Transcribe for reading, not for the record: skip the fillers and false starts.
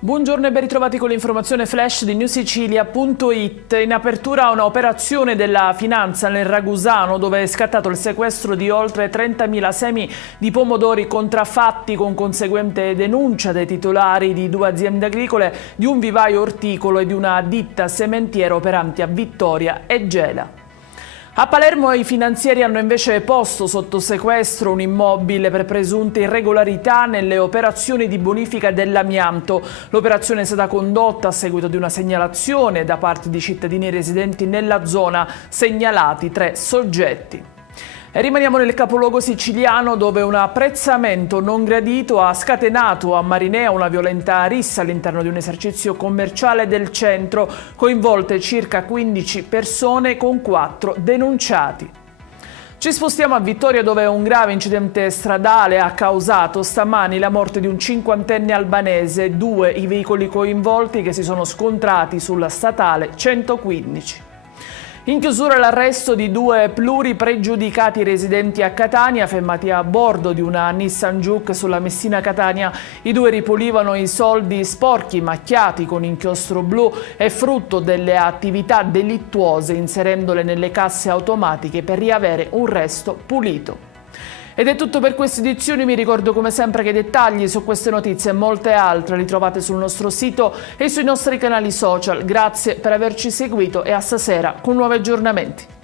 Buongiorno e ben ritrovati con l'informazione flash di newsicilia.it. In apertura un'operazione della finanza nel Ragusano, dove è scattato il sequestro di oltre 30.000 semi di pomodori contraffatti, con conseguente denuncia dei titolari di 2 aziende agricole, di un vivaio orticolo e di una ditta sementiera operanti a Vittoria e Gela. A Palermo i finanzieri hanno invece posto sotto sequestro un immobile per presunte irregolarità nelle operazioni di bonifica dell'amianto. L'operazione è stata condotta a seguito di una segnalazione da parte di cittadini residenti nella zona, segnalati 3 soggetti. E rimaniamo nel capoluogo siciliano, dove un apprezzamento non gradito ha scatenato a Marinea una violenta rissa all'interno di un esercizio commerciale del centro, coinvolte circa 15 persone con 4 denunciati. Ci spostiamo a Vittoria, dove un grave incidente stradale ha causato stamani la morte di un 50enne albanese, 2 i veicoli coinvolti che si sono scontrati sulla statale 115. In chiusura l'arresto di 2 pluripregiudicati residenti a Catania, fermati a bordo di una Nissan Juke sulla Messina-Catania. I 2 ripulivano i soldi sporchi macchiati con inchiostro blu e frutto delle attività delittuose, inserendole nelle casse automatiche per riavere un resto pulito. Ed è tutto per queste edizioni. Mi ricordo come sempre che i dettagli su queste notizie e molte altre li trovate sul nostro sito e sui nostri canali social. Grazie per averci seguito e a stasera con nuovi aggiornamenti.